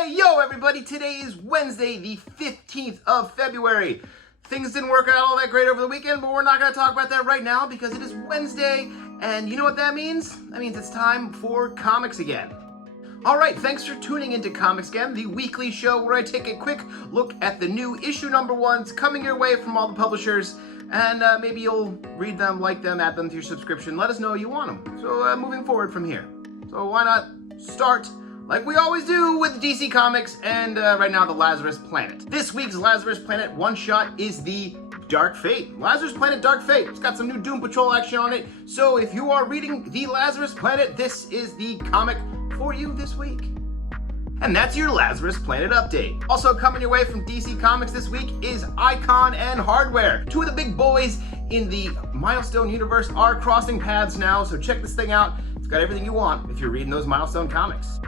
Hey, yo, everybody. Today is Wednesday, the 15th of February. Things didn't work out all that great over the weekend, but we're not going to talk about that right now because it is Wednesday, and you know what that means? That means it's time for Comics Again. All right, thanks for tuning into Comics Again, the weekly show where I take a quick look at the new issue number ones coming your way from all the publishers, and maybe you'll read them, like them, add them to your subscription. Let us know you want them. So moving forward from here. So why not start like we always do with DC Comics, and right now the Lazarus Planet. This week's Lazarus Planet one-shot is the Dark Fate. Lazarus Planet Dark Fate. It's got some new Doom Patrol action on it, so if you are reading the Lazarus Planet, this is the comic for you this week. And that's your Lazarus Planet update. Also coming your way from DC Comics this week is Icon and Hardware. Two of the big boys in the Milestone universe are crossing paths now, so check this thing out. It's got everything you want if you're reading those Milestone comics.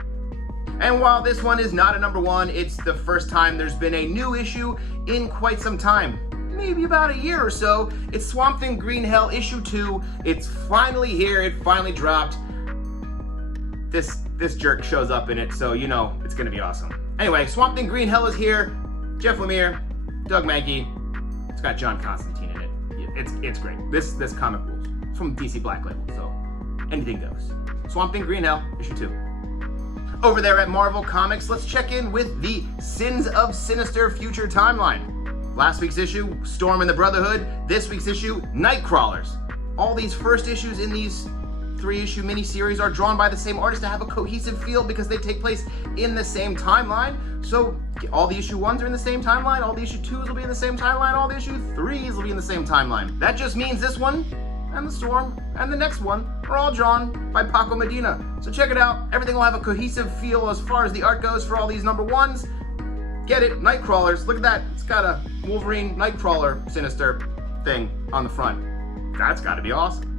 And while this one is not a number one, it's the first time there's been a new issue in quite some time. Maybe about a year or so. It's Swamp Thing Green Hell issue 2. It's finally here. It finally dropped. This jerk shows up in it, so you know it's gonna be awesome. Anyway, Swamp Thing Green Hell is here. Jeff Lemire, Doug Mankey. It's got John Constantine in it. It's great. This comic rules. It's from DC Black Label, so anything goes. Swamp Thing Green Hell issue 2. Over there at Marvel Comics, let's check in with the Sins of Sinister future timeline. Last week's issue, Storm and the Brotherhood. This week's issue, Nightcrawlers. All these first issues in these 3-issue miniseries are drawn by the same artist to have a cohesive feel because they take place in the same timeline. So all the issue 1s are in the same timeline, all the issue 2s will be in the same timeline, all the issue 3s will be in the same timeline. That just means this one and the Storm and the next one are all drawn by Paco Medina. So check it out. Everything will have a cohesive feel as far as the art goes for all these number ones. Get it? Nightcrawlers. Look at that. It's got a Wolverine Nightcrawler Sinister thing on the front. That's got to be awesome.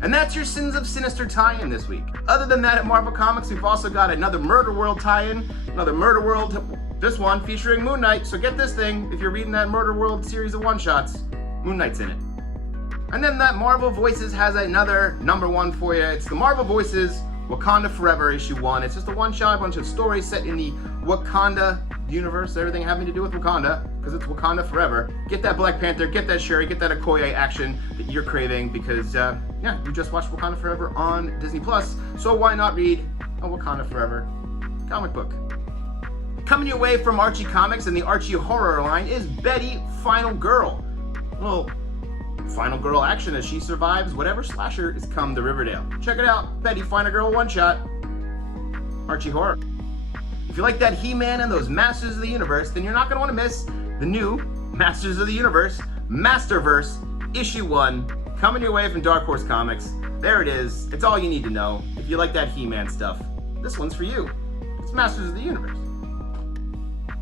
And that's your Sins of Sinister tie-in this week. Other than that, at Marvel Comics, we've also got another Murder World tie-in. Another Murder World, this one featuring Moon Knight. So get this thing. If you're reading that Murder World series of one-shots, Moon Knight's in it. And then that Marvel Voices has another number one for you. It's the Marvel Voices Wakanda Forever issue 1. It's just a one-shot, bunch of stories set in the Wakanda universe, everything having to do with Wakanda, because it's Wakanda Forever. Get that Black Panther, get that Shuri, get that Okoye action that you're craving, because yeah, you just watched Wakanda Forever on Disney Plus, so why not read a Wakanda Forever comic book? Coming your way from Archie Comics and the Archie horror line is Betty Final Girl. Well, Final Girl action as she survives whatever slasher is come to Riverdale. Check it out, Betty Final Girl one-shot, Archie Horror. If you like that He-Man and those Masters of the Universe, then you're not going to want to miss the new Masters of the Universe, Masterverse, issue 1, coming your way from Dark Horse Comics. There it is. It's all you need to know. If you like that He-Man stuff, this one's for you. It's Masters of the Universe.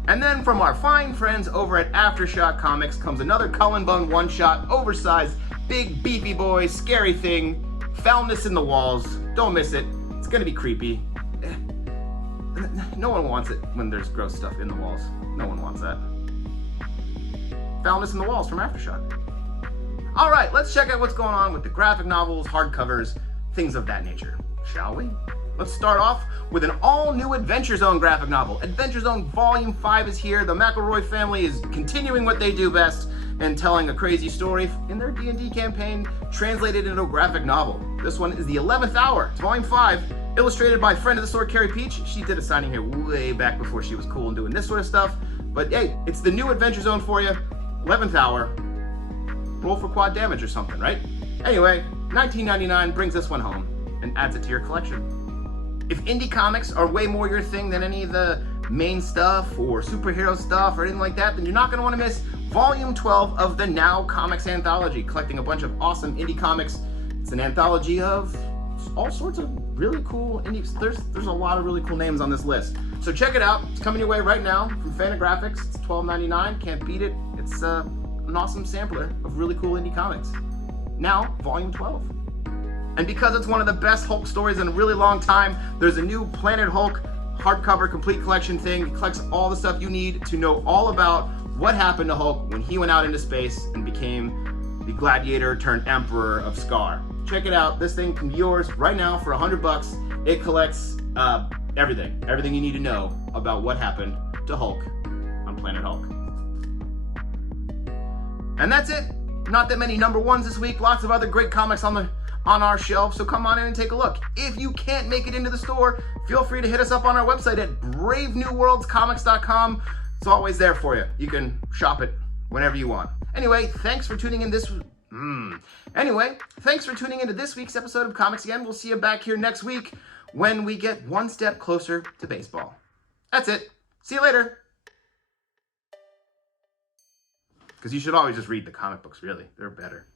And then from our fine friends over at Aftershock Comics comes another Cullen Bunn one-shot, oversized, big, beefy boy, scary thing, foulness in the walls. Don't miss it. It's gonna be creepy. No one wants it when there's gross stuff in the walls. No one wants that. Foulness in the walls from Aftershock. All right, let's check out what's going on with the graphic novels, hardcovers, things of that nature, shall we? Let's start off with an all-new Adventure Zone graphic novel. Adventure Zone Volume 5 is here. The McElroy family is continuing what they do best and telling a crazy story in their D&D campaign, translated into a graphic novel. This one is The 11th Hour. It's Volume 5, illustrated by friend of the sword, Carrie Peach. She did a signing here way back before she was cool and doing this sort of stuff. But hey, it's the new Adventure Zone for you. 11th Hour. Roll for quad damage or something, right? Anyway, $19.99 brings this one home and adds it to your collection. If indie comics are way more your thing than any of the main stuff or superhero stuff or anything like that, then you're not going to want to miss Volume 12 of the Now Comics Anthology, collecting a bunch of awesome indie comics. It's an anthology of all sorts of really cool indies. There's a lot of really cool names on this list. So check it out. It's coming your way right now from Fantagraphics. It's $12.99. Can't beat it. It's an awesome sampler of really cool indie comics. Now, Volume 12. And because it's one of the best Hulk stories in a really long time, there's a new Planet Hulk hardcover complete collection thing. It collects all the stuff you need to know all about what happened to Hulk when he went out into space and became the gladiator turned emperor of Skaar. Check it out. This thing can be yours right now for $100. It collects Everything. Everything you need to know about what happened to Hulk on Planet Hulk. And that's it. Not that many number ones this week. Lots of other great comics on our shelf, so come on in and take a look. If you can't make it into the store, feel free to hit us up on our website at bravenewworldscomics.com. It's always there for you. You can shop it whenever you want. Anyway, thanks for tuning in thanks for tuning into this week's episode of Comics Again. We'll see you back here next week when we get one step closer to baseball. That's it. See you later. Because you should always just read the comic books, really. They're better.